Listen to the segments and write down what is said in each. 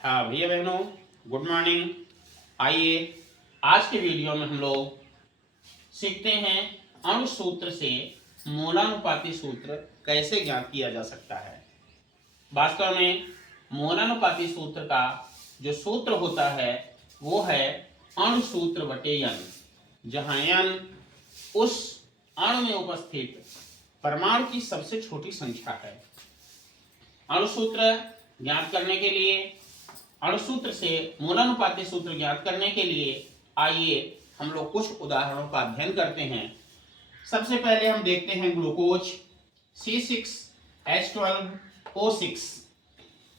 हाँ भैया बहनों, गुड मॉर्निंग। आइए आज के वीडियो में हम लोग सीखते हैं अणु सूत्र से मोलानुपाती सूत्र कैसे ज्ञात किया जा सकता है। वास्तव में मोलानुपाती सूत्र का जो सूत्र होता है वो है अणु सूत्र बटे यन, जहाँ यन उस अणु में उपस्थित परमाणु की सबसे छोटी संख्या है। अणु सूत्र ज्ञात करने के लिए, अणु सूत्र से मोलानुपाती सूत्र ज्ञात करने के लिए आइए हम लोग कुछ उदाहरणों का अध्ययन करते हैं। सबसे पहले हम देखते हैं ग्लूकोज C6H12O6।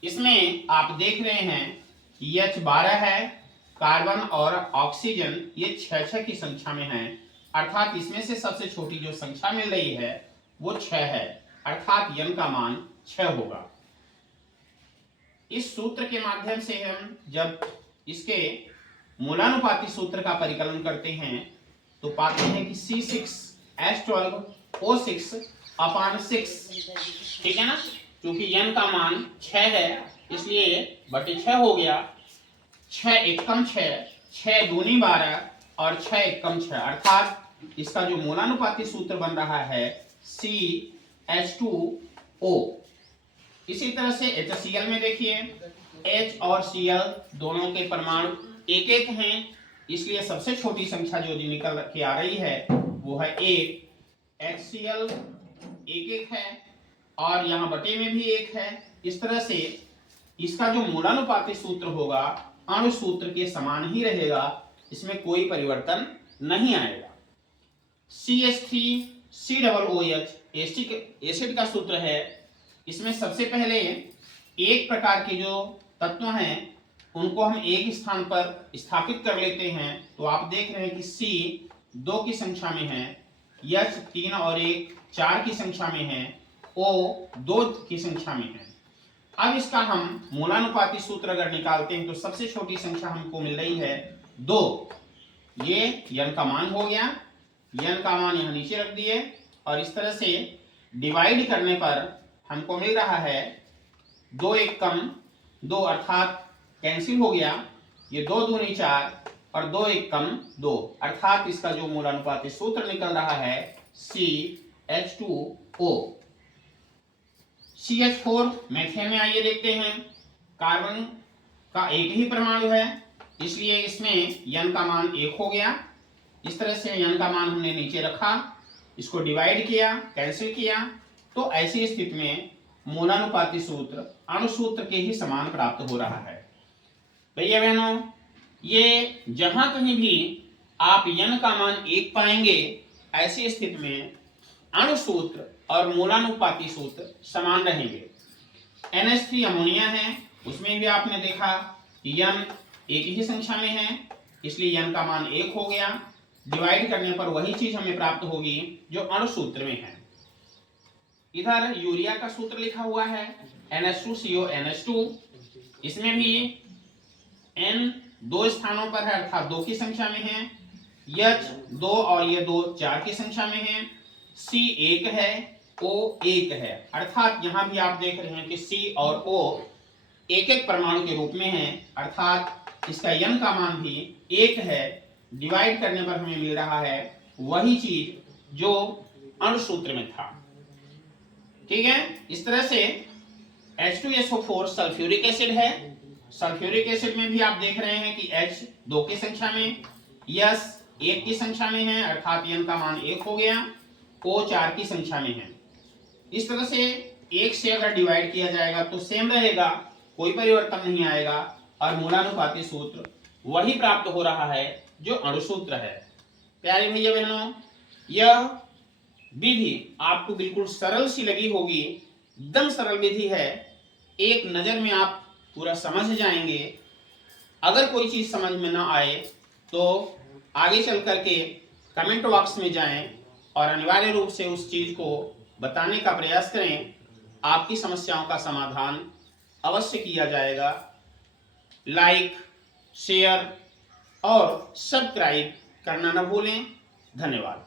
इसमें आप देख रहे हैं कि H12 है, कार्बन और ऑक्सीजन ये 6 की संख्या में है, अर्थात इसमें से सबसे छोटी जो संख्या मिल रही है वो 6 है, अर्थात n का मान 6 होगा। इस सूत्र के माध्यम से हम जब इसके मोलानुपाती सूत्र का परिकलन करते हैं तो पाते हैं कि C6H12O6/6, ठीक है ना, क्योंकि n का मान 6 है इसलिए बटे 6 हो गया। 6 एकम 6, 6 दूनी 12 और 6 एकम 6, अर्थात इसका जो मोलानुपाती सूत्र बन रहा है CH2O। इसी तरह से HCl में देखिए, H और Cl दोनों के परमाणु एक एक हैं, इसलिए सबसे छोटी संख्या जो निकल के आ रही है वो है 1। HCl एक है और यहाँ बटे में भी 1 है। इस तरह से इसका जो मोलानुपाती सूत्र होगा अणु सूत्र के समान ही रहेगा, इसमें कोई परिवर्तन नहीं आएगा। CH3COOH एसिड का सूत्र है। इसमें सबसे पहले एक प्रकार के जो तत्व हैं उनको हम एक स्थान पर स्थापित कर लेते हैं, तो आप देख रहे हैं कि C 2 की संख्या में है, H 3 और 1 4 की संख्या में है, O 2 की संख्या में है। अब इसका हम मोलानुपाती सूत्र अगर निकालते हैं तो सबसे छोटी संख्या हमको मिल रही है 2। ये n का मान हो गया, n का मान यहाँ नीचे रख दिए और इस तरह से डिवाइड करने पर हमको मिल रहा है 2 एकम 2, अर्थात कैंसिल हो गया, ये 2 दूनी 4 और 2 एकम 2, अर्थात इसका जो मोलानुपाती सूत्र निकल रहा है CH2O। CH4 मेथेन में आइए देखते हैं। कार्बन का एक ही परमाणु है इसलिए इसमें n का मान 1 हो गया। इस तरह से n का मान हमने नीचे रखा, इसको डिवाइड किया, कैंसिल किया, तो ऐसी स्थिति में मोलानुपाती सूत्र अणु सूत्र के ही समान प्राप्त हो रहा है। भैया बहनों, ये जहां कहीं भी आप n का मान 1 पाएंगे ऐसी स्थिति में अणु सूत्र और मोलानुपाती सूत्र समान रहेंगे। NH3 अमोनिया है, उसमें भी आपने देखा कि n एक ही संख्या में है इसलिए n का मान 1 हो गया। डिवाइड करने पर वही चीज हमें प्राप्त होगी जो अणु सूत्र में है। इधर यूरिया का सूत्र लिखा हुआ है NH2CONH2, इसमें भी N 2 स्थानों पर है, अर्थात 2 की संख्या में है, H 2 और ये 2 4 की संख्या में है, C 1 है, O 1 है, अर्थात यहाँ भी आप देख रहे हैं कि C और O एक एक परमाणु के रूप में है, अर्थात इसका n का मान भी 1 है। डिवाइड करने पर हमें मिल रहा है वही चीज जो अणु सूत्र में था, ठीक है। इस तरह से H2SO4 सल्फ्यूरिक एसिड है। सल्फ्यूरिक एसिड में भी आप देख रहे हैं कि H 2 की संख्या में, S 1 की संख्या में है, अर्थात n का मान 1 हो गया, O 4 की संख्या में है। इस तरह से 1 से अगर डिवाइड किया जाएगा तो सेम रहेगा, कोई परिवर्तन नहीं आएगा और मोलानुपाती सूत्र वही प्राप्त हो रहा है जो अणु सूत्र है। प्यारे भैया बहनों, यह विधि आपको बिल्कुल सरल सी लगी होगी, एकदम सरल विधि है, एक नजर में आप पूरा समझ जाएंगे। अगर कोई चीज समझ में ना आए तो आगे चल करके कमेंट बॉक्स में जाएं और अनिवार्य रूप से उस चीज को बताने का प्रयास करें। आपकी समस्याओं का समाधान अवश्य किया जाएगा। लाइक, शेयर और सब्सक्राइब करना न भूलें। धन्यवाद।